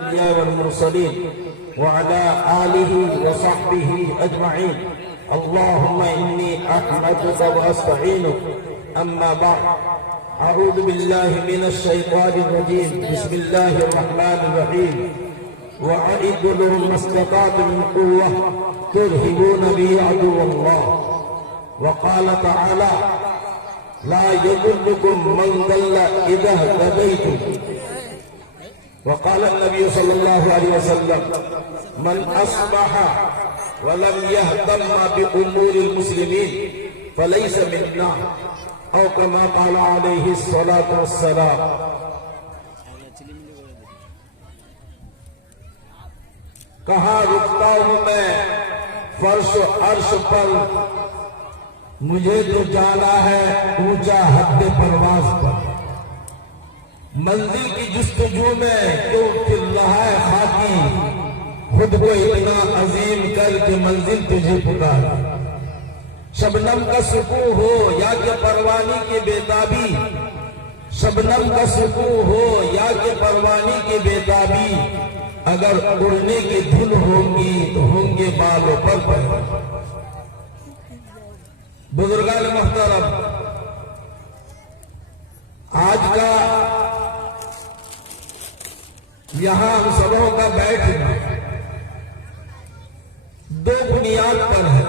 والمرسلين وعلى آله وصحبه أجمعين. اللهم إني أحمدك وأستعينك. أما بعد، أعوذ بالله من الشيطان الرجيم. بسم الله الرحمن الرحيم. وأعدوا لهم ما استطعتم من قوة ترهبون به عدو الله. وقال تعالى: لا يضركم من ضل إذا اهتديتم. وقال النبي صلى الله عليه وسلم: من أصبح ولم يهتم بأمور المسلمين فليس منا، أو كما قال عليه الصلاة والسلام. کہاں رکتا ہوں میں فرش و عرش پر، مجھے تو جانا ہے اونچا حد پرواز پر. منزل کی جستجو میں کیوں پھر رہا ہے خاکی، خود کو اتنا عظیم کر کے منزل تجھے پکار. شبنم کا سکون ہو یا کہ پروانی کی بےتابی، شبنم کا سکون ہو یا کہ پروانی کی بےتابی، اگر اڑنے کی دھن ہوں گی تو ہوں گے بالوں پر پر. بزرگان محترم، آج کا یہاں ہم سبوں کا بیٹھنا دو بنیاد پر ہے.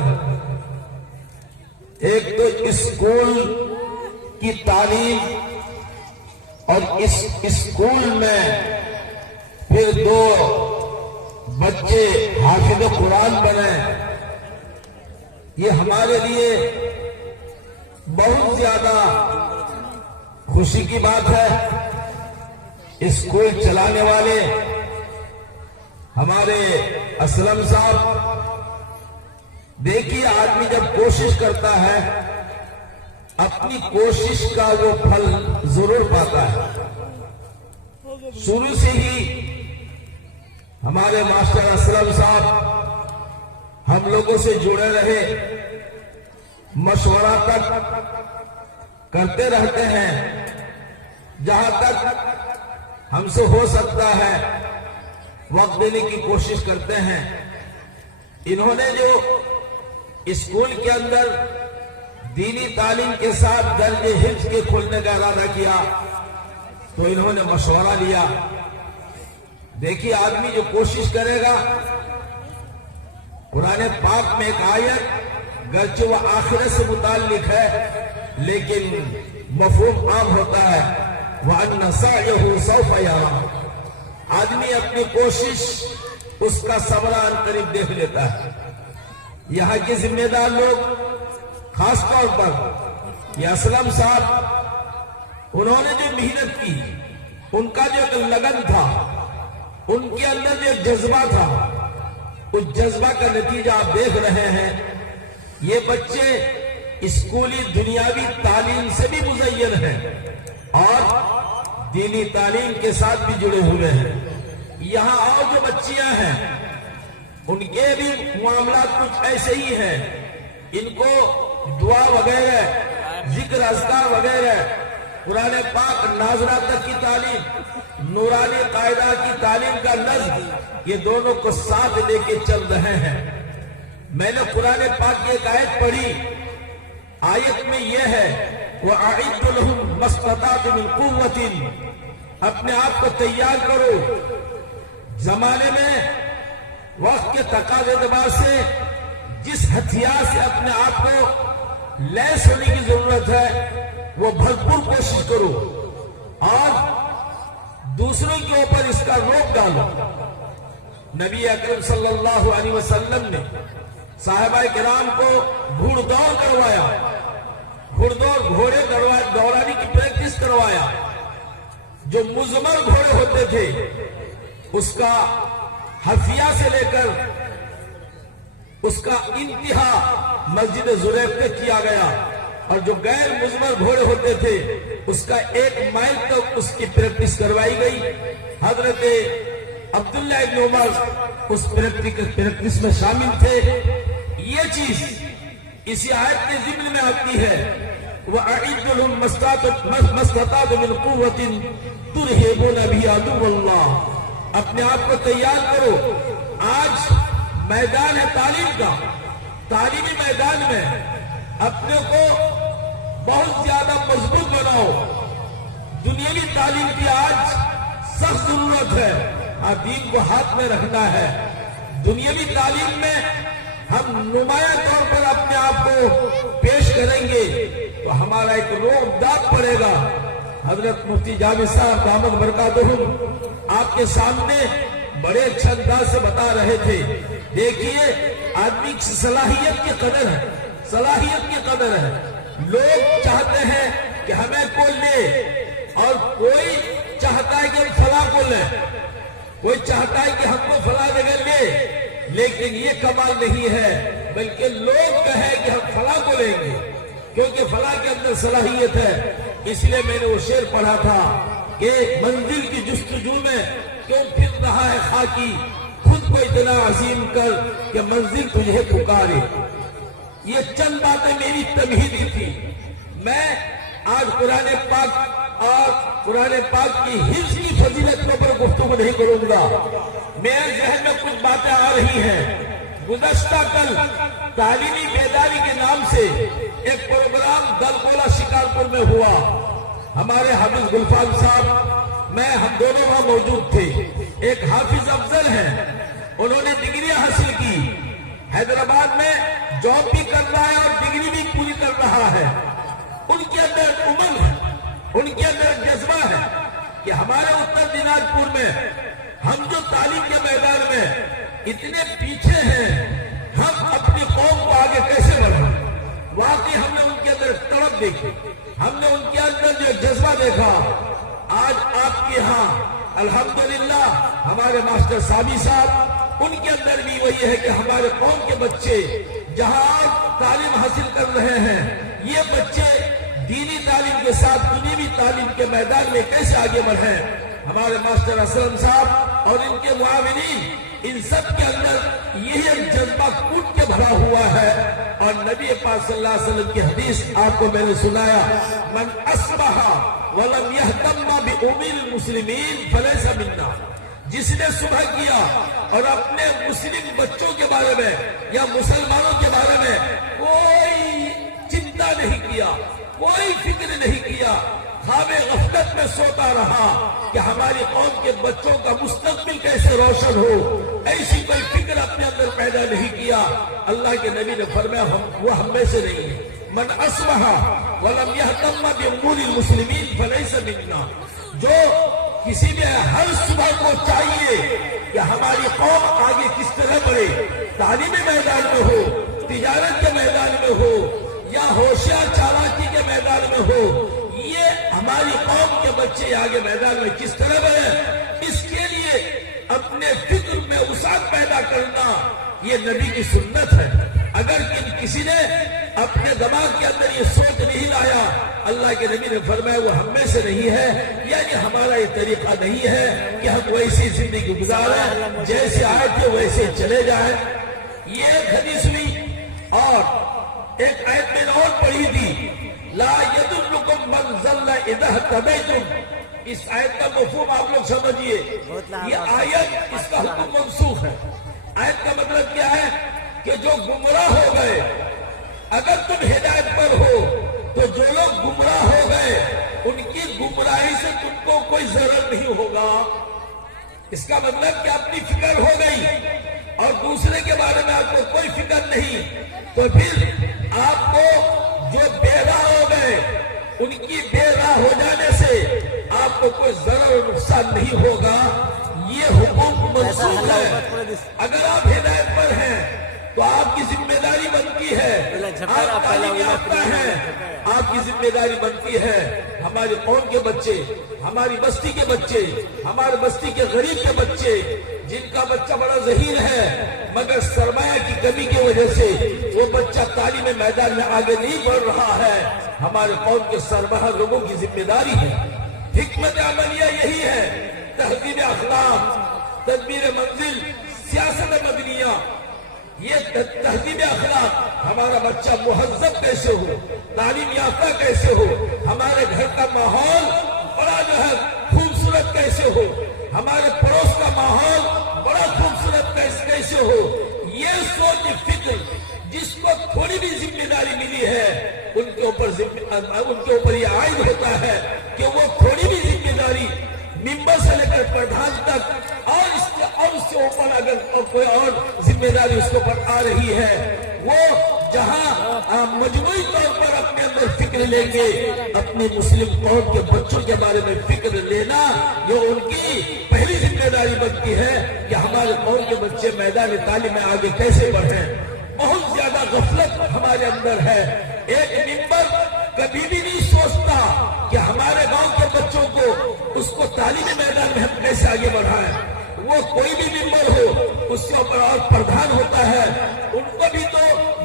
ایک تو اسکول کی تعلیم، اور اس اسکول میں پھر دو بچے حافظ قرآن بنے. یہ ہمارے لیے بہت زیادہ خوشی کی بات ہے. اسکول چلانے والے ہمارے اسلم صاحب، دیکھیے آدمی جب کوشش کرتا ہے اپنی کوشش کا وہ پھل ضرور پاتا ہے. شروع سے ہی ہمارے ماسٹر اسلم صاحب ہم لوگوں سے جڑے رہے، مشورہ تک کرتے رہتے ہیں. جہاں تک ہم سے ہو سکتا ہے وقت دینے کی کوشش کرتے ہیں. انہوں نے جو اسکول کے اندر دینی تعلیم کے ساتھ درج حفظ کے کھولنے کا ارادہ کیا تو انہوں نے مشورہ لیا. دیکھیے آدمی جو کوشش کرے گا، قرآن پاک میں ایک آیت گرچہ وہ آخرت سے متعلق ہے لیکن مفہوم عام ہوتا ہے، وَأَنَّ سَعْيَهُ سَوْفَ يَرَىٰ. آدمی اپنی کوشش اس کا ثمرہ عنقریب دیکھ لیتا ہے. یہاں کے ذمہ دار لوگ، خاص طور پر یہ اسلم صاحب، انہوں نے جو محنت کی، ان کا جو ایک لگن تھا، ان کے اندر جو جذبہ تھا، اس جذبہ کا نتیجہ آپ دیکھ رہے ہیں. یہ بچے اسکولی دنیاوی تعلیم سے بھی مزین ہیں اور دینی تعلیم کے ساتھ بھی جڑے ہوئے ہیں. یہاں اور جو بچیاں ہیں ان کے بھی معاملات کچھ ایسے ہی ہیں. ان کو دعا وغیرہ، ذکر اذکار وغیرہ، قرآن پاک ناظرہ تک کی تعلیم، نورانی قاعدہ کی تعلیم کا نظم، یہ دونوں کو ساتھ لے کے چل رہے ہیں. میں نے قرآن پاک کی ایک آیت پڑھی. آیت میں یہ ہے وَأَعِدُّ لَهُمْ مَا اسْتَطَعْتُم مِّن قُوَّةٍ. اپنے آپ کو تیار کرو. زمانے میں وقت کے تقاضے اعتبار سے جس ہتھیار سے اپنے آپ کو لیس ہونے کی ضرورت ہے وہ بھرپور کوشش کرو اور دوسروں کے اوپر اس کا روک ڈالو. نبی اکرم صلی اللہ علیہ وسلم نے صحابہ کرام کو گھوڑ دوڑ کروایا، گھوڑ دوڑ گھوڑے دوڑانے کی پریکٹس کروایا. جو مزمر گھوڑے ہوتے تھے اس کا حفیہ سے لے کر اس کا انتہا مسجد زریف پہ کیا گیا، اور جو غیر مزمر گھوڑے ہوتے تھے اس کا 1 مائل تک اس کی پریکٹس کروائی گئی. حضرت عبداللہ ابن عمر اس پریکٹس میں شامل تھے. یہ چیز اسی آیت کے ضمن میں آتی ہے وَأَعِدُّ لَهُم مَّا اسْتَطَعْتُم مِّن قُوَّةٍ تُرْهِبُونَ بِهِ عَدُوَّ اللَّهِ. اپنے آپ کو تیار کرو. آج میدان ہے تعلیم کا. تعلیمی میدان میں اپنے کو بہت زیادہ مضبوط بناؤ. دنیاوی تعلیم کی آج سخت ضرورت ہے. دین کو ہاتھ میں رکھنا ہے. دنیاوی تعلیم میں ہم نمایاں طور پر اپنے آپ کو پیش کریں گے تو ہمارا ایک روب داغ پڑے گا. حضرت مفتی جاوید صاحب دامت برکاتہم آپ کے سامنے بڑے اچھے انداز سے بتا رہے تھے. دیکھیے آدمی کی صلاحیت کی قدر ہے. صلاحیت کی قدر ہے. لوگ چاہتے ہیں کہ ہمیں کوئی لے اور کوئی چاہتا ہے کہ ہم فلاں کو لیں. کوئی چاہتا ہے کہ ہم کو فلاں جگہ لے. لیکن یہ کمال نہیں ہے بلکہ لوگ کہیں کہ ہم فلاں کو لیں گے کیونکہ فلاں کے اندر صلاحیت ہے. اس لیے میں نے وہ شعر پڑھا تھا کہ منزل کی جستجو میں کیوں پھر رہا ہے خاکی, خود کو اتنا عظیم کر کہ منزل تجھے پکارے. یہ چند باتیں میری تمہیدی تھی. میں آج قرآن پاک اور قرآن پاک کی حفظ کی فضیلت کے اوپر گفتگو نہیں کروں گا. میرے ذہن میں کچھ باتیں آ رہی ہیں. گزشتہ کل تعلیمی بیداری کے نام سے ایک پروگرام دلکولا شکارپور میں ہوا. ہمارے حافظ گلفان صاحب میں ہم دونوں وہاں موجود تھے. ایک حافظ افضل ہیں, انہوں نے ڈگری حاصل کی, حیدرآباد میں جاب بھی کر رہا ہے اور ڈگری بھی پوری کر رہا ہے. ان کے اندر امنگ ہے, ان کے اندر جذبہ ہے کہ ہمارے اتر دیناجپور میں ہم جو تعلیم کے میدان میں اتنے پیچھے ہیں, ہم اپنی قوم کو آگے کیسے بڑھائیں. واقعی ہم نے ان کے اندر تڑپ دیکھی, ہم نے ان کے اندر جو جذبہ دیکھا. آج آپ کے ہاں الحمدللہ ہمارے ماسٹر سابی صاحب, ان کے اندر بھی وہی ہے کہ ہمارے قوم کے بچے جہاں آپ تعلیم حاصل کر رہے ہیں, یہ بچے دینی تعلیم کے ساتھ دنیاوی تعلیم کے میدان میں کیسے آگے بڑھیں. ہمارے ماسٹر اسلم صاحب اور ان کے معاونین, ان سب کے اندر یہی جذبہ کود کے بھرا ہوا ہے. اور نبی پاک صلی اللہ علیہ وسلم کی حدیث آپ کو میں نے سنایا, من اصبح ولم یہتم بامور المسلمین فلیس منا. جس نے صبح کیا اور اپنے مسلم بچوں کے بارے میں یا مسلمانوں کے بارے میں کوئی چنتا نہیں کیا, کوئی فکر نہیں کیا, خواب غفلت میں سوتا رہا کہ ہماری قوم کے بچوں کا مستقبل کیسے روشن ہو, ایسی کوئی فکر اپنے اندر پیدا نہیں کیا. اللہ کے نبی نے فرمایا وہ ہم میں سے نہیں ہے. من اصبح ولم یہتم بامور المسلمین فلیس منا. جو کسی بھی ہر صبح کو چاہیے کہ ہماری قوم آگے کس طرح بڑھے, تعلیمی میدان میں ہو, تجارت کے میدان میں ہو یا ہوشیار چالاکی کے میدان میں ہو, یہ ہماری قوم کے بچے آگے میدان میں کس طرح بڑھے, اس کے لیے اپنے فکر میں وسعت پیدا کرنا یہ نبی کی سنت ہے. اگر کسی نے اپنے دماغ کے اندر یہ سوچ نہیں لایا, اللہ کے نبی نے فرمایا وہ ہم میں سے نہیں ہے, یعنی ہمارا یہ طریقہ نہیں ہے کہ ہم ویسی زندگی گزاریں, جیسے آئے تھے ویسے چلے جائیں. یہ ایک حدیث ہوئی. اور ایک آیت میں نے اور پڑھی تھی, لا یضرکم من ضل اذا اهتدیتم. اس آیت کا مفہوم آپ لوگ سمجھیے. یہ آیت اس کا حکم منسوخ ہے. آیت کا مطلب کیا ہے کہ جو گمراہ ہو گئے, اگر تم ہدایت پر ہو تو جو لوگ گمراہ ہو گئے ان کی گمراہی سے تم کو کوئی ضرر نہیں ہوگا. اس کا مطلب کہ اپنی فکر ہو گئی اور دوسرے کے بارے میں آپ کو کوئی فکر نہیں, تو پھر آپ کو جو بے راہ ہو گئے ان کی بے راہ ہو جانے سے آپ کو کوئی ضرر اور نقصان نہیں ہوگا. یہ حکم منسوخ ہے. اگر آپ ہدایت پر ہیں تو آپ کی ذمہ داری بنتی ہے, آپ تعلیم یافتہ ہیں, آپ کی ذمہ داری بنتی ہے ہماری قوم کے بچے, ہماری بستی کے بچے, ہمارے بستی کے غریب کے بچے, جن کا بچہ بڑا ذہین ہے مگر سرمایہ کی کمی کی وجہ سے وہ بچہ تعلیم میدان میں آگے نہیں بڑھ رہا ہے, ہمارے قوم کے سربراہ لوگوں کی ذمہ داری ہے. حکمت عملیہ یہی ہے, تہذیب اخلاق, تدبیر منزل, سیاست مدنیہ. یہ تہذیب اخلاق, ہمارا بچہ مہذب کیسے ہو, تعلیم یافتہ کیسے ہو, ہمارے گھر کا ماحول بڑا جو ہے خوبصورت کیسے ہو, ہمارے پڑوس کا ماحول بڑا خوبصورت کیسے ہو، یہ سوچ فکر جس کو تھوڑی بھی ذمہ داری ملی ہے ان کے اوپر یہ عائد ہوتا ہے کہ وہ تھوڑی بھی ذمہ داری ممبر سے لے کر پردھان تک اور اس سے اوپر اگر کوئی اور ذمہ داری اس کے اوپر آ رہی ہے، وہ جہاں مجموعی طور پر اپنے اندر فکر لیں گے، اپنی مسلم قوم کے بچوں کے بارے میں فکر لینا جو ان کی پہلی ذمہ داری بنتی ہے کہ ہمارے قوم کے بچے میدان تعلیم میں آگے کیسے بڑھیں۔ بہت زیادہ غفلت ہمارے اندر ہے۔ ایک ممبر کبھی بھی نہیں سوچتا کہ ہمارے گاؤں کے بچوں کو اس کو تعلیمی میدان میں ہم کیسے آگے بڑھائیں۔ وہ کوئی بھی ممبر ہو اس کے اوپر اور پردھان ہوتا ہے، ان کو بھی تو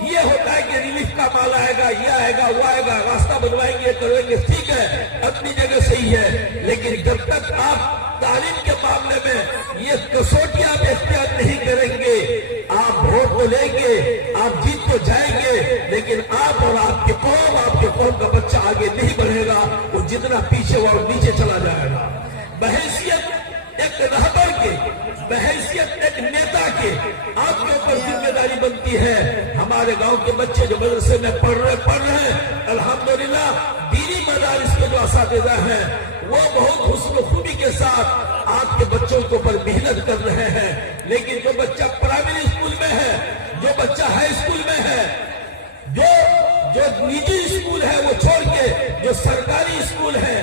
یہ ہوتا ہے کہ ریلیف کا مال آئے گا، یہ آئے گا، وہ آئے گا، راستہ بنوائیں گے، کریں گے، ٹھیک ہے، اپنی جگہ صحیح ہے، لیکن جب تک آپ تعلیم کے معاملے میں یہ کسوٹی آپ اختیار نہیں کریں گے، آپ ووٹ تو لیں گے، آپ جیت تو جائیں گے، لیکن آپ اور آپ کے قوم کا بچہ آگے نہیں بڑھے گا، وہ جتنا پیچھے وہ نیچے چلا جائے گا۔ بحیثیت ایک رہبر کے، بحیثیت ایک نیتا کے آپ کے اوپر ذمہ داری بنتی ہے۔ ہمارے گاؤں کے بچے جو مدرسے میں پڑھ رہے ہیں، الحمدللہ دینی مدارس کے جو اساتذہ ہیں وہ بہت حسن و خوبی کے ساتھ آپ کے بچوں کے اوپر محنت کر رہے ہیں، لیکن جو بچہ پرائمری اسکول میں ہے، جو بچہ ہائی اسکول میں ہے، جو نجی اسکول ہے وہ چھوڑ کے جو سرکاری اسکول ہے،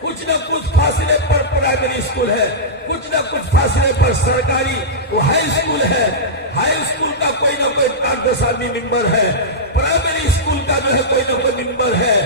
کچھ نہ کچھ فاصلے پر پرائمری اسکول ہے، کچھ نہ کچھ فاصلے پر سرکاری وہ ہائی اسکول ہے، ہائی اسکول کا کوئی نہ کوئی کانگریس آدمی ممبر ہے، پرائمری اسکول کا جو ہے کوئی نہ کوئی ممبر ہے۔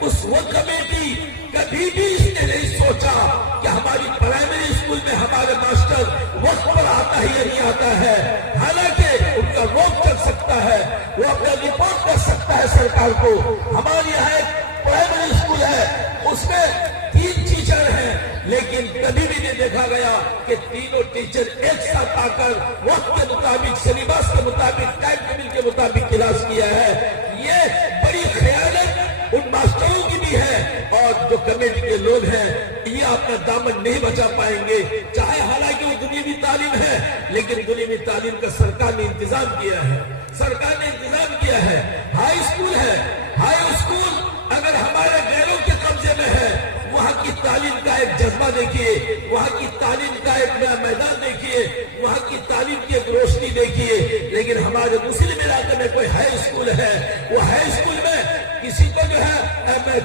اس وہ کمیٹی کبھی بھی اس نے نہیں سوچا کہ ہماری پرائمری اسکول میں ہمارے ماسٹر وقت پر آتا ہے یا نہیں آتا ہے، حالانکہ ان کا روک چل سکتا ہے، وہ اپنا رپورٹ کر سکتا ہے سرکار کو۔ ہمارے یہاں ایک پرائمری اسکول ہے، اس میں 3 ٹیچر ہیں، لیکن کبھی بھی نہیں دیکھا گیا کہ تینوں ٹیچر ایک ساتھ آ کر وقت کے مطابق، سلیبس کے مطابق، ٹائم ٹیبل کے مطابق کلاس کیا ہے۔ یہ بڑی خیانت ان ماسٹروں کی بھی ہے، اور جو کمیٹی کے لوگ ہیں یہ اپنا دامن نہیں بچا پائیں گے، چاہے حالانکہ وہ دنیاوی تعلیم ہے، لیکن دنیاوی تعلیم کا سرکار نے انتظام کیا ہے، سرکار نے انتظام کیا ہے۔ ہائی اسکول ہے، ہائی اسکول اگر ہمارے غیروں کے قبضے میں ہے، وہاں کی تعلیم کا ایک جذبہ دیکھیے، وہاں کی تعلیم کا ایک نیا میدان دیکھیے، وہاں کی تعلیم کی ایک روشنی دیکھیے، لیکن ہمارے مسلم علاقے میں کوئی ہائی اسکول ہے، وہ ہائی اسکول میں کسی کو جو ہے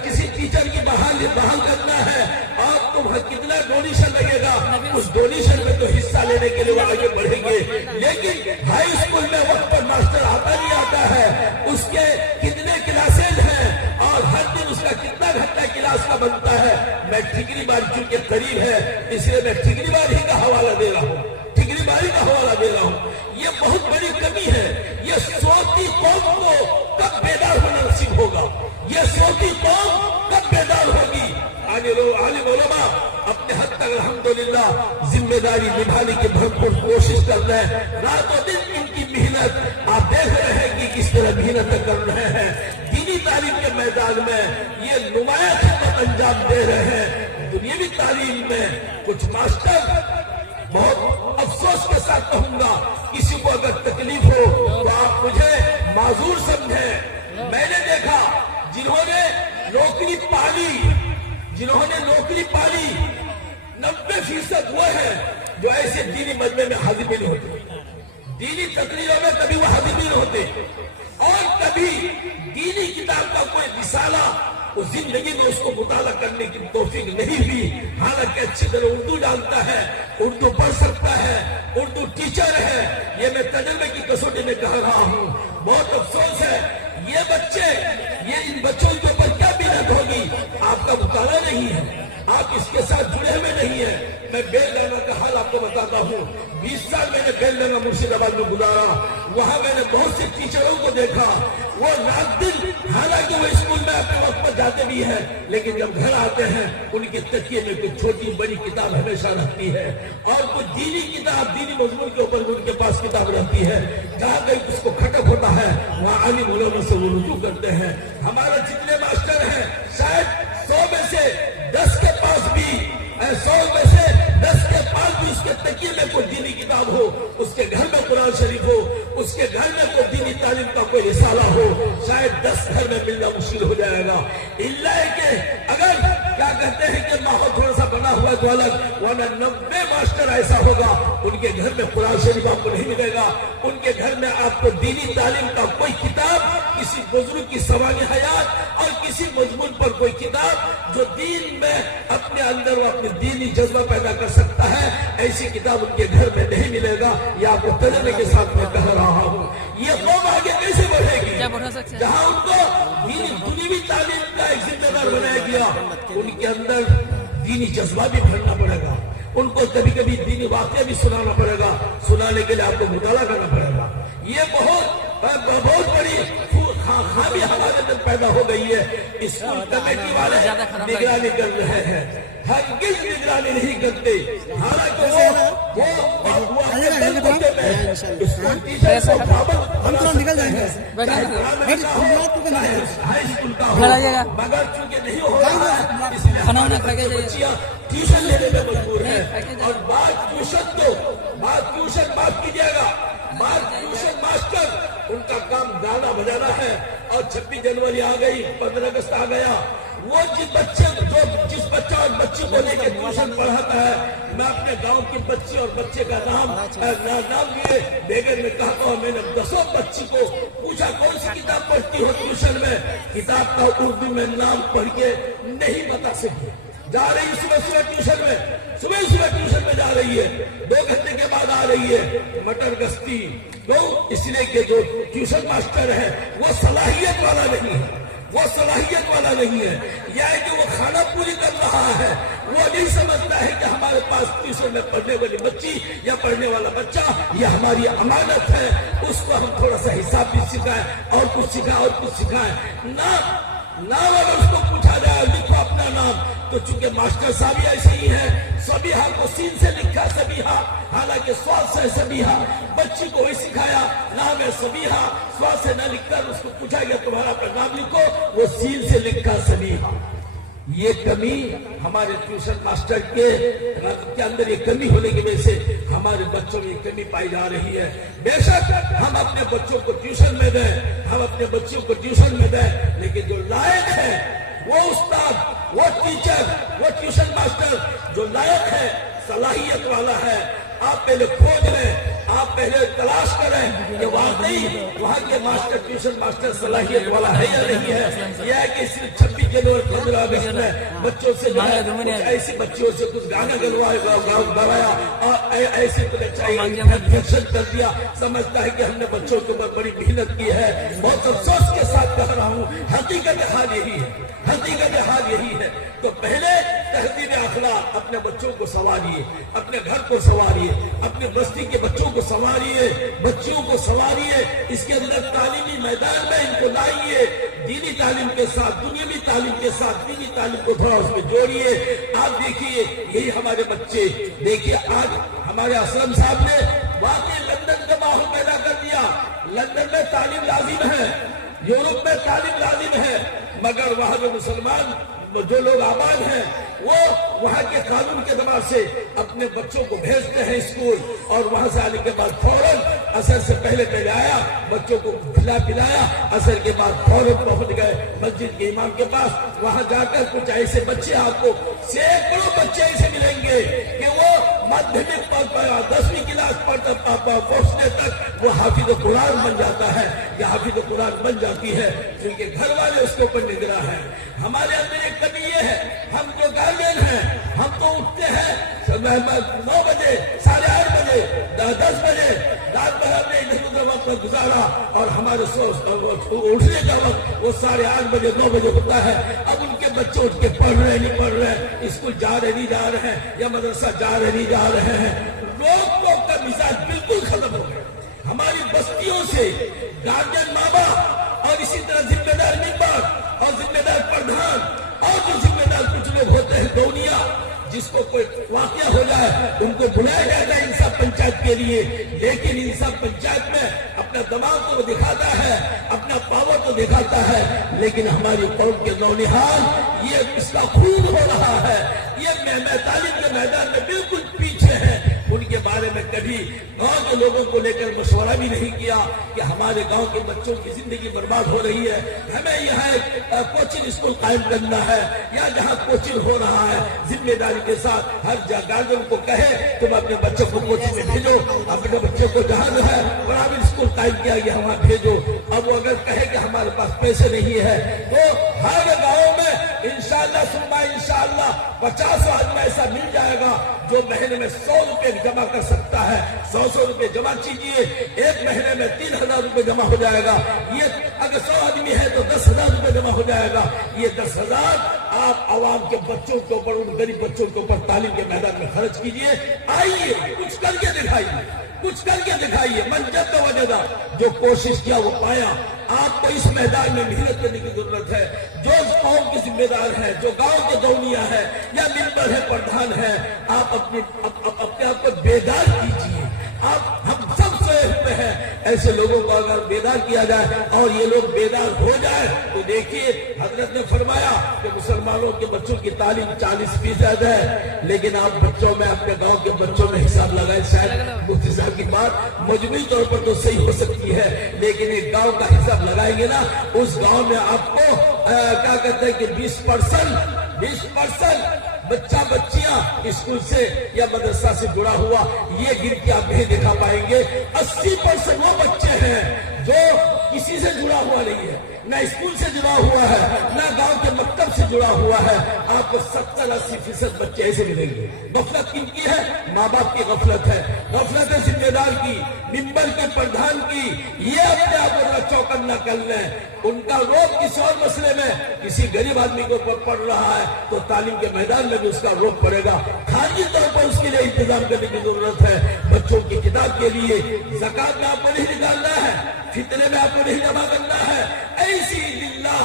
کسی ٹیچر کی بحال کرنا ہے، آپ کو وہاں کتنا ڈونیشن لگے گا، اس ڈونیشن میں تو حصہ لینے کے لیے وہ آگے بڑھیں گے، لیکن ہائی اسکول میں وقت پر ماسٹر آتا نہیں آتا ہے، اس کے کتنے کلاسز ہیں اور ہر دن اس کا کتنا گھنٹہ کلاس کا بنتا ہے۔ میں ٹھیکری باری چونکہ قریب ہے اس لیے میں ٹھیکری باری کا حوالہ دے رہا ہوں، ٹھیکری باری کا حوالہ دے رہا ہوں۔ یہ بہت بڑی کمی ہے۔ یہ سوتی قوم کو کب بیدار ہونا نصیب ہوگا؟ یہ سوتی قوم کب بیدار ہوگی؟ عالم علماء اپنے حد تک الحمدللہ ذمہ داری نبھانے کی بھرپور کوشش کر رہے ہیں، رات و دن ان کی محنت آپ دیکھ رہے ہیں کہ کس طرح محنت کر رہے ہیں۔ دینی تعلیم کے میدان میں یہ نمایاں خدمت انجام دے رہے ہیں۔ دنیاوی تعلیم میں کچھ ماسٹر، بہت افسوس کے ساتھ کہوں گا، کسی کو اگر تکلیف ہو تو آپ مجھے معذور سمجھیں۔ میں نے دیکھا جنہوں نے نوکری پالی 90% وہ ہیں جو ایسے دینی مجمع میں حاضر بھی نہیں ہوتے، دینی تقریروں میں کبھی وہ حاضر نہیں ہوتے، اور کبھی دینی کتاب کا کوئی رسالہ اس زندگی میں اس کو مطالعہ کرنے کی توفیق نہیں ہوئی، حالانکہ اچھی طرح اردو جانتا ہے، اردو پڑھ سکتا ہے، اردو ٹیچر ہے۔ یہ میں تجربے کی کسوٹی میں کہہ رہا ہوں۔ بہت افسوس ہے یہ بچے، یہ ان بچوں کے اوپر کیا محنت ہوگی؟ آپ کا مطالعہ نہیں ہے، آپ اس کے ساتھ جڑے ہوئے نہیں ہیں۔ میں بیل ڈانا کا حال آپ کو بتاتا ہوں۔ 20 سال میں نے بیل ڈانا مرشد آباد میں گزارا، وہاں میں نے بہت سے ٹیچروں کو دیکھا، وہ رات دن حالانکہ وہ اسکول میں اپنے وقت پر جاتے بھی ہیں، لیکن جب گھر آتے ہیں ان کے تکیے میں کوئی چھوٹی بڑی کتاب ہمیشہ رہتی ہے، اور کوئی دینی کتاب، دینی مضمون کے اوپر ان کے پاس کتاب رہتی ہے۔ جہاں کہیں اس کو کھٹک ہوتا ہے وہاں عالم علماء سے وہ رجوع کرتے ہیں۔ ہمارے جتنے ماسٹر ہیں شاید 100 میں سے 10 کے پاس بھی 100 میں سے 10 کے پاس کے تکیے میں کوئی دینی کتاب ہو، اس کے گھر میں قرآن شریف ہو، اس کے گھر میں کوئی دینی تعلیم کا کوئی رسالہ ہو، شاید 10 گھر میں ملنا مشکل ہو جائے گا. اللہ کہ اگر کیا کہتے ہیں کہ ماحول تھوڑا سا بنا ہوا تو الگ، ورنہ 90 ماسٹر ایسا ہوگا ان کے گھر میں قرآن شریف آپ کو نہیں ملے گا، ان کے گھر میں آپ کو دینی تعلیم کا کوئی کتاب، کسی بزرگ کی سوانح حیات اور کسی مضمون پر کوئی کتاب جو دین میں اپنے اندر وہ اپنے دینی جذبہ پیدا کر سکتا ہے، ایسی کتاب ان کے گھر میں نہیں ملے گا. یہ آپ کو تجربے کے ساتھ میں کہہ رہا ہوں. یہ قوم آگے کیسے بڑھے گی جہاں ان کو دنیوی تعلیم کا ایک ذمہ دار بنایا گیا؟ ان کے اندر دینی جذبہ بھی بھرنا پڑے گا، ان کو کبھی کبھی دینی واقعہ بھی سنانا پڑے گا، سنانے کے لیے آپ کو مطالعہ کرنا پڑے گا. یہ بہت بڑی خامی ہمارے اندر پیدا ہو گئی ہے. اسکول کمیٹی والے نگرانی کر رہے ہیں، ہرگز نگرانی نہیں کرتے، حالانکہ نکل جائیں گے مگر چونکہ نہیں ہو رہا ہے اس لیے بچیاں ٹیوشن لینے میں مجبور ہیں. اور بات ٹیوشن معاف کیجیے گا، بات ٹیوشن ماسٹر ان کا کام گانا بجانا ہے. اور 26 جنوری آ گئی، 15 اگست آ گیا، وہ جس بچہ اور بچی کو لے کے ٹیوشن پڑھاتا ہے، میں اپنے گاؤں کی بچی اور بچے کا نام لیے بیگر میں کہتا ہوں. میں نے 10 بچی کو پوچھا کون سی کتاب پڑھتی ہو ٹیوشن میں؟ کتاب کا اردو میں نام پڑھ کے نہیں بتا سکتی. جا رہی صبح ٹیوشن میں جا رہی ہے، 2 گھنٹے کے بعد آ رہی ہے مٹر گشتی. تو اس لیے کہ جو ٹیوشن ماسٹر ہے وہ صلاحیت والا نہیں ہے، یا کہ وہ کھانا پوری کر رہا ہے، وہ نہیں سمجھتا ہے کہ ہمارے پاس ٹیوشن میں پڑھنے والی بچی یا پڑھنے والا بچہ یہ ہماری امانت ہے، اس کو ہم تھوڑا سا حساب بھی سکھائیں اور کچھ سکھائیں. نام اگر اس کو پوچھا جائے لکھو اپنا نام، تو چونکہ ماسٹر صاحب ایسے ہی ہیں، سبیہا کو سین سے لکھا سبیہا، حالانکہ سواد سے سبیہا. بچی کو وہی سکھایا، نام ہے سبیہا، سواد سے نہ لکھ کر اس کو پوچھا گیا تمہارا اپنا نام لکھو، وہ سین سے لکھا سبیہا. یہ کمی ہمارے ٹیوشن ماسٹر کے اندر یہ کمی ہونے کی وجہ سے ہمارے بچوں میں یہ کمی پائی جا رہی ہے. بے شک ہم اپنے بچوں کو ٹیوشن میں دیں، لیکن جو لائق ہے وہ استاد، وہ ٹیچر، وہ ٹیوشن ماسٹر جو لائق ہے، صلاحیت والا ہے، آپ پہلے کھوج لیں، آپ پہلے تلاش کریں کہ واقعی وہاں کے ماسٹر ٹیوشن ماسٹر صلاحیت والا ہے یا نہیں ہے. یہ ہے کہ صرف 26 جنوری 15 اگست میں بچوں سے ایسی بچیوں سے کچھ گانا گوایا اور ایسے کر دیا، سمجھتا ہے کہ ہم نے بچوں کے اوپر بڑی محنت کی ہے. بہت افسوس کے ساتھ کہہ رہا ہوں، حقیقت حال یہی ہے. تو پہلے تہذیب اخلاق، اپنے بچوں کو سنواریے، اپنے گھر کو سنواریے، اپنے بستی کے بچوں کو سنواریے، بچیوں کو سنواریے، اس کے اندر تعلیمی میدان میں ان کو لائیے، دینی تعلیم کے ساتھ دنیاوی تعلیم کے ساتھ دینی تعلیم کو تھوڑا اس میں جوڑیے. آپ دیکھیے یہی ہمارے بچے، دیکھیے آج ہمارے اسلم صاحب نے واقعی لندن کا ماحول پیدا کر دیا. لندن میں تعلیم لازم ہے، یورپ میں تعلیم لازم ہے، مگر وہاں جو مسلمان جو لوگ آباد ہیں وہ وہاں کے قانون کے اعتبار سے اپنے بچوں کو بھیجتے ہیں اسکول، اور وہاں سے آنے کے بعد فوراً عصر سے پہلے آیا، بچوں کو پلایا، عصر کے بعد فوراً پہنچ گئے مسجد کے امام کے پاس. وہاں جا کر کچھ ایسے بچے، آپ کو سینکڑوں بچے ایسے ملیں گے کہ وہ مدھمک پڑھ پایا، 10ویں کلاس پڑھتا پہنچنے تک وہ حافظ قرآن بن جاتا ہے یا حافظ قرآن بن جاتی ہے، کیونکہ گھر والے اس کے اوپر نگراں ہیں. ہمارے اندر ایک کمی یہ ہے، ہم جو گارجین ہیں ہم تو اٹھتے ہیں 9 بجے، 8:30 بجے، 10 بجے، رات بھر ہم نے ادھر وقت گزارا اور ہمارے اٹھنے کا وقت وہ 8:30 بجے 9 بجے ہوتا ہے. اب ان کے بچے اٹھ کے پڑھ رہے نہیں پڑھ رہے، اسکول جا رہے نہیں جا رہے ہیں، یا مدرسہ جا رہے نہیں جا رہے ہیں. لوگ کا مزاج بالکل ختم ہو گیا. ہماری بستیوں سے گارجین ماں باپ اور اسی طرح ذمہ دار ممبر اور ذمہ دار پردھان اور جو ذمہ دار کچھ لوگ ہوتے ہیں دنیا، جس کو کوئی واقعہ ہو جائے ان کو بلایا جاتا ہے انصاف پنچایت کے لیے، لیکن انصاف پنچایت میں اپنا دماغ تو دکھاتا ہے، اپنا پاور تو دکھاتا ہے، لیکن ہماری قوم کے نونہال یہ اس کا خون ہو رہا ہے، یہ تعلیم کے میدان میں بالکل پیچھے ہے. ان کے بارے میں کبھی گاؤں کے لوگوں کو لے کر مشورہ بھی نہیں کیا کہ ہمارے گاؤں کے بچوں کی زندگی برباد ہو رہی ہے، ہمیں یہاں ایک کوچنگ اسکول قائم کرنا ہے، یا جہاں کوچنگ ہو رہا ہے ذمہ داری کے ساتھ ہر گارجن کو کہے تم اپنے بچوں کو کوچنگ میں بھیجو، اپنے بچوں کو جہاں جو ہے پرائیویٹ اسکول قائم کیا گیا وہاں بھیجو۔ اب وہ اگر کہے کہ ہمارے پاس پیسے نہیں ہے تو ہر گاؤں میں انشاءاللہ ثم انشاءاللہ 50 آدمی ایسا مل جائے گا جو مہینے میں 100 روپے جمع کر سکتا ہے۔ 100 روپے جمع کیجیے، ایک مہینے میں 3000 روپے جمع ہو جائے گا۔ یہ اگر 100 آدمی ہے تو 10,000 روپے جمع ہو جائے گا۔ یہ 10,000 آپ عوام کے بچوں کے اوپر، ان غریب بچوں کے اوپر تعلیم کے میدان میں خرچ کیجیے۔ آئیے کچھ کر کے دکھائیے، کچھ کر کے دکھائیے۔ من جد وجدہ، جو کوشش کیا وہ پایا۔ آپ کو اس میدان میں محنت کرنے کی ضرورت ہے۔ جو قوم کے ذمہ دار ہے، جو گاؤں کے دونیا ہے یا ممبر ہے، پردھان ہے، آپ اپنے آپ کو بیدار کیجیے۔ ہم سب سوئے ہوئے ہیں، ایسے لوگوں کو اگر بیدار کیا جائے اور یہ لوگ بیدار ہو جائے تو دیکھیے حضرت نے فرمایا کہ مسلمانوں کے بچوں کی تعلیم 40% ہے، لیکن آپ بچوں میں اپنے گاؤں کے بچوں میں حساب لگائے، شاید مفتی صاحب کی بات مجموعی طور پر تو صحیح ہو سکتی ہے، لیکن ایک گاؤں کا حساب لگائیں گے نا، اس گاؤں میں آپ کو کیا کہتے ہیں کہ 20% بچہ بچیاں اسکول سے یا مدرسہ سے جڑا ہوا، یہ گر کے آپ نہیں دکھا پائیں گے۔ 80% وہ بچے ہیں جو کسی سے جڑا ہوا نہیں ہے، نہ اسکول سے جڑا ہوا ہے، نہ گاؤں کے مکتب سے جڑا ہوا ہے۔ آپ کو 70-80% بچے ایسے ملیں گے۔ غفلت کن کی ہے؟ ماں باپ کی غفلت ہے، غفلت ہے ذمہ دار کی، ممبر کے پردھان کی۔ یہ اپنے آپ کو چوکن نہ کر لیں۔ ان کا روب کسی اور مسئلے میں، کسی غریب آدمی کے اوپر پڑ رہا ہے تو تعلیم کے میدان میں بھی اس کا روب پڑے گا۔ خارجی طور پر اس کے لیے انتظام کرنے کی ضرورت ہے۔ بچوں کی کتاب کے لیے زکات میں آپ کو نہیں نکالنا ہے، فتنے میں آپ کو نہیں جمع کرنا ہے۔ ایسی للہ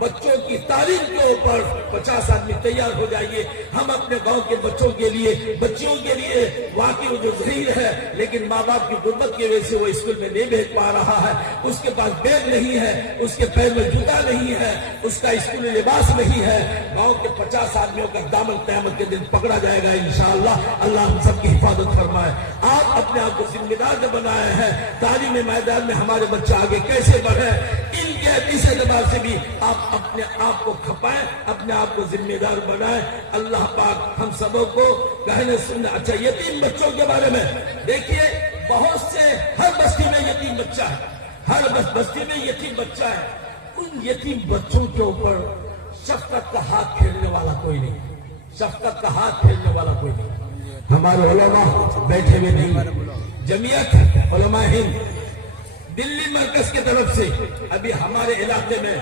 بچوں کی تعلیم کے اوپر 50 آدمی تیار ہو جائیے۔ ہم اپنے گاؤں کے بچوں کے لیے، بچیوں کے لیے، واقعی وہ جو ظہیر ہے لیکن ماں باپ کی غربت کی وجہ سے وہ اسکول میں نہیں بھیج پا رہا ہے، اس کے پاس بیگ نہیں ہے، اس کے پیر میں جوتا نہیں ہے، اس کا اسکولی لباس نہیں ہے، گاؤں کے 50 آدمیوں کا دامن قیامت کے دن پکڑا جائے گا انشاءاللہ۔ اللہ ہم سب کی حفاظت فرمائے۔ آپ اپنے آپ کو ذمہ دار جو بنائے ہیں، تعلیمی میدان میں ہمارے بچے آگے کیسے بڑھیں، ان کے حدیث اعتبار سے بھی آپ اپنے آپ کو کھپائیں، اپنے آپ کو ذمہ دار بنائیں۔ اللہ پاک ہم سبوں کو کہنے سننے۔ اچھا، یتیم بچوں کے بارے میں دیکھیے، بہت سے ہر بستی میں یتیم بچہ ہے، ہر بستی میں یتیم بچہ ہے۔ ان یتیم بچوں کے اوپر شفقت کا ہاتھ پھیرنے والا کوئی نہیں، شفقت کا ہاتھ پھیرنے والا کوئی نہیں۔ ہمارے علماء بیٹھے ہوئے نہیں، جمعیت علماء ہند دلی مرکز کی طرف سے ابھی ہمارے علاقے میں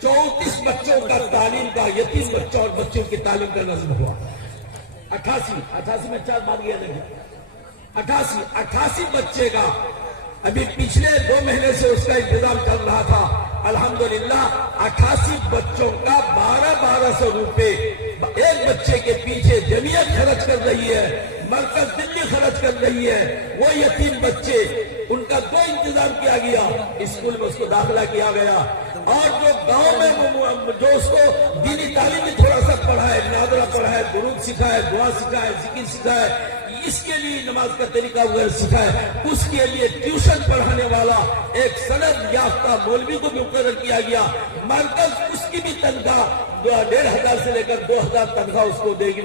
34 بچوں کا تعلیم کا، یتیم بچوں اور بچوں کی تعلیم کا نظم ہوا۔ 88 میں 4 بار گیا نہیں، 88 بچے کا ابھی پچھلے 2 مہینے سے اس کا انتظام چل رہا تھا۔ الحمدللہ 88 بچوں کا 1200 روپے ایک بچے کے پیچھے جمعیت خرچ کر رہی ہے، مرکز دلی خرچ کر رہی ہے۔ وہ یتیم بچے، ان کا 2 انتظام کیا گیا، اسکول میں اس کو داخلہ کیا گیا، اور جو گاؤں میں جو اس کو دینی تعلیم بھی تھوڑا سا پڑھائے، نادرہ پڑھائے، درود سکھائے، دعا سکھائے، ذکر سکھائے، اس کے لیے نماز کا طریقہ وغیرہ سکھائے، اس کے لیے ٹیوشن پڑھانے والا ایک سند یافتہ مولوی کو بھی مقرر کیا گیا۔ مرکز اس کی بھی تنخواہ 1500 سے لے کر 2000 تنخواہ اس کو دے گی،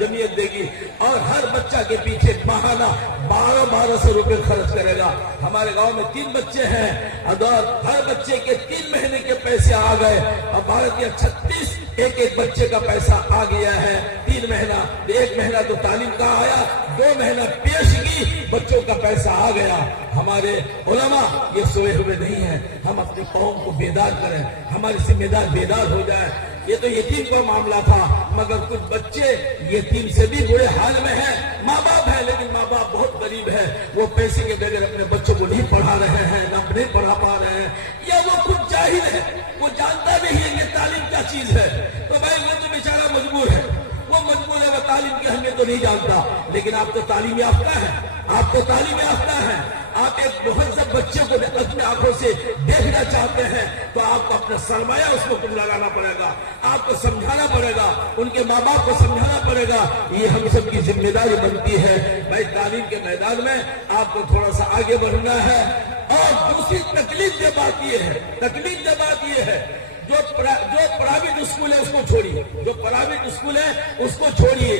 جمعیت دے گی، اور ہر بچہ کے پیچھے ماہانہ 1200 روپے خرچ کرے گا۔ ہمارے گاؤں میں 3 بچے ہیں، اور ہر بچے کے 3 مہینے کے پیسے آ گئے، اور 36 ایک بچے کا پیسہ آ گیا ہے۔ 3 مہینہ، 1 مہینہ تو تعلیم کا آیا، 2 مہینہ پیشگی بچوں کا پیسہ آ گیا۔ ہمارے علماء یہ سوئے ہوئے نہیں ہیں، ہم اپنی قوم کو بیدار کریں، ہمارے ذمہ دار بیدار ہو جائیں۔ یہ تو یتیم کا معاملہ تھا، مگر کچھ بچے یتیم سے بھی برے حال میں ہیں، ماں باپ ہے لیکن ماں باپ بہت غریب ہے، وہ پیسے کے بغیر اپنے بچوں کو نہیں پڑھا رہے ہیں، نہ نہیں پڑھا پا رہے ہیں، یا وہ خود جاہل ہے، وہ جانتا نہیں ہے کہ تعلیم کیا چیز ہے، تو بھائی وہ تو بیچارہ مجبور ہے، وہ مجبور ہے، وہ تعلیم کی اہمیت تو نہیں جانتا۔ لیکن آپ تو تعلیم یافتہ ہیں، آپ تو تعلیم یافتہ ہیں، آپ ایک مہذب بچے کو اپنے آنکھوں سے دیکھنا چاہتے ہیں تو آپ کو اپنا سرمایہ اس کو لگانا پڑے گا، آپ کو سمجھانا پڑے گا، ان کے ماں باپ کو سمجھانا پڑے گا. یہ ہم سب کی ذمہ داری بنتی ہے. بھائی تعلیم کے میدان میں آپ کو تھوڑا سا آگے بڑھنا ہے. اور دوسری تکلیف دہ بات یہ ہے جو پرائیویٹ اسکول ہے اس کو چھوڑیے، جو پرائیویٹ اسکول ہے اس کو چھوڑیے.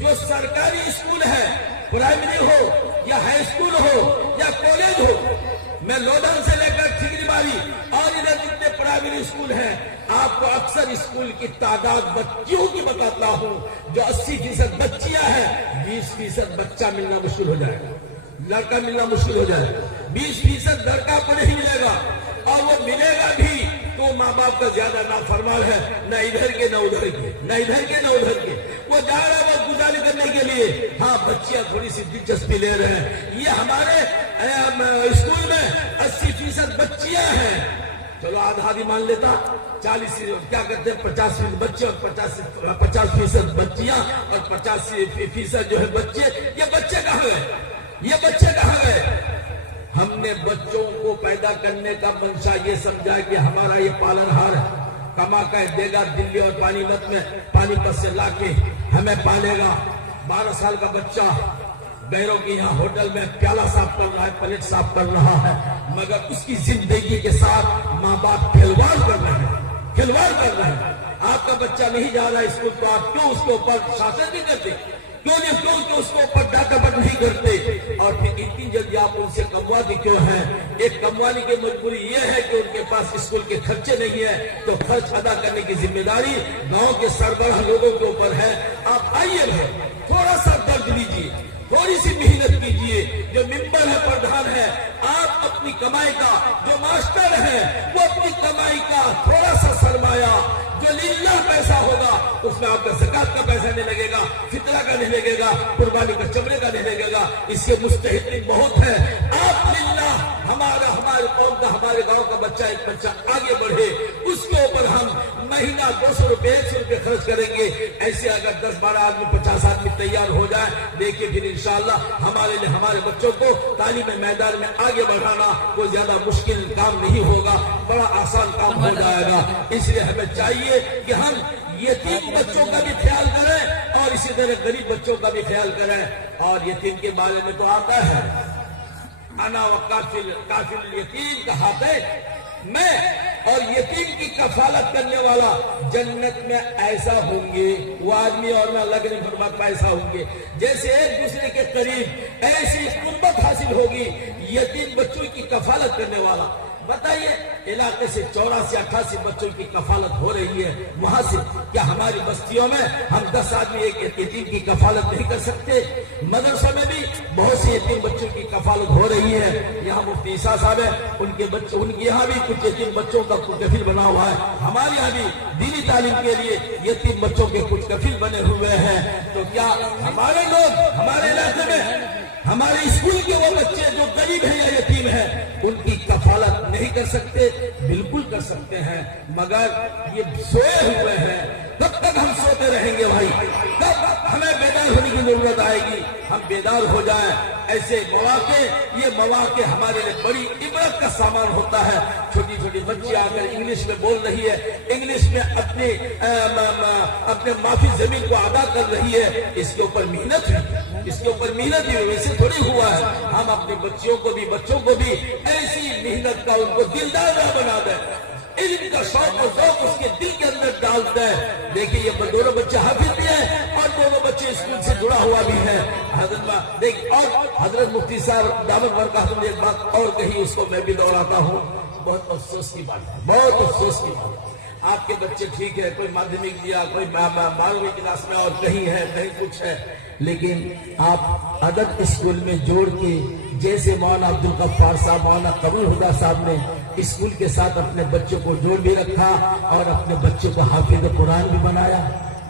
جو سرکاری اسکول ہے، پرائمری ہو یا ہائی اسکول ہو یا کالج ہو، میں لوڈن سے لے کر ٹھیکری باری اور ادھر جتنے پرائمری اسکول ہیں، آپ کو اکثر اسکول کی تعداد بچیوں کی بتاتا ہوں جو 80% بچیاں ہیں، 20% بچہ ملنا مشکل ہو جائے گا، لڑکا ملنا مشکل ہو جائے گا. 20% لڑکا کو نہیں ملے گا، اور وہ ملے گا بھی تو ماں باپ کا زیادہ نافرمان ہے، نہ ادھر کے نہ ادھر کے، نہ ادھر کے نہ ادھر کے. وہ جا رہا ہے وقت گزاری کرنے کے لیے. ہاں بچیاں تھوڑی سی دلچسپی لے رہے ہیں. یہ ہمارے اسکول میں 80% بچیاں ہیں. چلو آدھا مان لیتا، 40 کیا کرتے ہیں 50% بچے اور 50% بچیاں اور 50% جو ہے بچے. یہ بچے کہاں گئے؟ ہم نے بچوں کو پیدا کرنے کا منشا یہ سمجھا کہ ہمارا یہ پالن ہار ہے، کما کر دے گا دلی اور پانی پت سے لا کے ہمیں پالے گا. 12 سال کا بچہ بیروں کی یہاں ہوٹل میں پیالہ صاف کر رہا ہے، پلیٹ صاف کر رہا ہے، مگر اس کی زندگی کے ساتھ ماں باپ کھلواڑ کر رہے ہیں. آپ کا بچہ نہیں جا رہا اسکول تو آپ کیوں اس کے اوپر شاسن نہیں کرتے؟ کیوں اس کو اوپر ڈاکہ بٹ نہیں کرتے؟ اور پھر اتنی جلدی آپ ان سے کمواتے کیوں ہیں؟ ایک کموانے کی مجبوری یہ ہے کہ ان کے پاس اسکول کے خرچے نہیں ہے، تو خرچ ادا کرنے کی ذمہ داری گاؤں کے سربراہ لوگوں کے اوپر ہے. آپ آئیے تھوڑا سا درد لیجیے، تھوڑی سی محنت کیجیے. جو ممبر ہے، پردھان ہے، آپ اپنی کمائی کا، جو ماسٹر ہے وہ اپنی کمائی کا تھوڑا سا سرمایہ جو للہ پیسہ ہوگا، اس میں آپ کا زکات کا پیسہ نہیں لگے گا، فطرہ کا نہیں لگے گا، قربانی کا چمڑے کا نہیں لگے گا. اس کے مستحق بہت ہے. آپ للہ ہمارے قوم کا، ہمارے گاؤں کا بچہ، ایک بچہ آگے بڑھے، اس کے اوپر ہم مہینہ 200 روپے 100 روپے خرچ کریں گے. ایسے اگر 10-12 آدمی 50 آدمی تیار ہو جائے، دیکھیے پھر انشاءاللہ ہمارے بچوں کو تعلیم میدان میں آگے بڑھانا کوئی زیادہ مشکل کام نہیں ہوگا، بڑا آسان کام ہو جائے گا. اس لیے ہمیں چاہیے کہ ہم یتیم بچوں کا بھی خیال کریں اور اسی طرح غریب بچوں کا بھی خیال کریں. اور یتیم کے بارے میں تو آتا ہے، انا وکافل یتیم کہاتے، میں اور یتیم کی کفالت کرنے والا جنت میں ایسا ہوں گے. وہ آدمی اور میں اللہ کے نبی فرماتا ایسا ہوں گے جیسے ایک دوسرے کے قریب، ایسی قربت حاصل ہوگی یتیم بچوں کی کفالت کرنے والا. بتائیے علاقے سے 84-88 بچوں کی کفالت ہو رہی ہے. وہاں سے کیا ہماری بستیوں میں ہم 10 آدمی ایک یتیم کی کفالت نہیں کر سکتے؟ مدرسوں میں بھی بہت سے یتیم بچوں کی کفالت ہو رہی ہے. یہاں مفتی عیسیٰ صاحب ہیں، ان کے یہاں بھی کچھ یتیم بچوں کا کچھ کفیل بنا ہوا ہے. ہمارے یہاں بھی دینی تعلیم کے لیے یتیم بچوں کے کچھ کفیل بنے ہوئے ہیں. تو کیا ہمارے لوگ ہمارے علاقے میں ہمارے اسکول کے وہ بچے جو غریب ہیں یا یتیم ہیں ان کی کفالت نہیں کر سکتے؟ بالکل کر سکتے ہیں، مگر یہ سوئے ہوئے ہیں. کب تک ہم سوتے رہیں گے بھائی؟ کب ہمیں بیدار ہونے کی ضرورت آئے گی؟ ہم بیدار ہو جائیں. ایسے مواقع ہمارے لیے بڑی عبرت کا سامان ہوتا ہے. چھوٹی چھوٹی بچی آ کر انگلش میں بول رہی ہے، انگلش میں اپنے معافی زمین کو ادا کر رہی ہے. اس کے اوپر محنت ہے، ویسے تھوڑی ہوا ہے. ہم اپنے بچوں کو بھی ایسی محنت کا ان کو دلدار نہ بنا دیں، علم کا شوق اور ذوق اس کے دل کے اندر ڈالتا ہے. دیکھیے یہ دونوں بچے حافظ بھی ہیں اور دونوں بچے اسکول سے جڑا ہوا بھی ہے. حضرت مفتی صاحب دامت برکاتہ نے ایک بات اور کہی، اس کو میں بھی دوہراتا ہوں. بہت افسوس کی بات ہے. آپ کے بچے ٹھیک ہے، کوئی مادھمک دیا، کوئی 12ویں کلاس میں اور کہیں ہے، کہیں کچھ ہے، لیکن آپ ادب اسکول میں جوڑ کے جیسے مولانا عبدالغفار صاحب، مولانا قبول ہدا صاحب نے اسکول کے ساتھ اپنے بچوں کو جوڑ بھی رکھا اور اپنے بچوں کو حافظ قرآن بھی بنایا.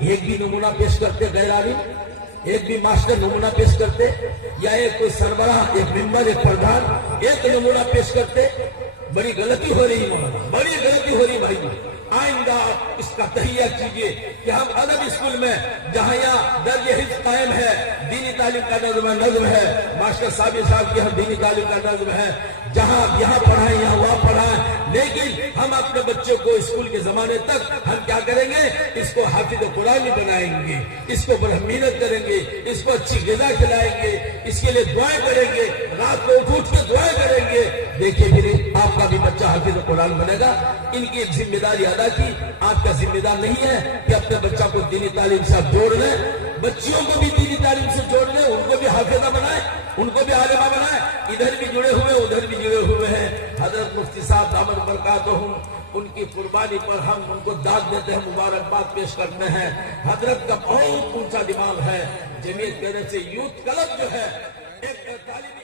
ایک بھی نمونہ پیش کرتے غیر عالم، ایک بھی ماسٹر نمونہ پیش کرتے، یا ایک کوئی سربراہ، ایک ممبر، ایک پردھان ایک نمونہ پیش کرتے؟ بڑی غلطی ہو رہی مولانا، بڑی غلطی ہو رہی بھائی۔ آئندہ اس کا تہیہ کیجئے کہ ہم ادب اسکول میں جہاں یہاں درج حفظ قائم ہے، دینی تعلیم کا نظم ہے، ماسٹر صاحب کی ہم دینی تعلیم کا نظم ہے، جہاں یہاں پڑھائیں یہاں وہاں پڑھائیں، لیکن ہم اپنے بچوں کو اسکول کے زمانے تک ہم کیا کریں گے؟ اس کو حافظ قرآن بنائیں گے، اس کو محنت کریں گے، اس کو اچھی غذا کھلائیں گے، اس کے لیے دعائیں کریں گے، رات کو اٹھ کے دعائیں کریں گے۔ دیکھیے پھر آپ کا بھی بچہ حافظ قرآن بنے گا۔ ان کی ایک ذمہ داری ادا کی، آپ کا ذمہ دار نہیں ہے کہ اپنے بچہ کو دینی تعلیم سے آپ جوڑ لیں، بچیوں کو بھی دینی تعلیم سے جوڑ لیں، ان کو بھی حافظہ بنائیں، ان کو بھی عالمہ بنائیں۔ ادھر بھی جڑے ہوئے ادھر بھی جڑے ہوئے ہیں۔ حضرت مفتی صاحب دامت برکاتہم، ان کی قربانی پر ہم ان کو داد دیتے ہیں، مبارکباد پیش کرتے ہیں۔ حضرت کا بہت اونچا دماغ ہے۔ جمعیت کہنے سے یوتھ کلب جو ہے ایک طالب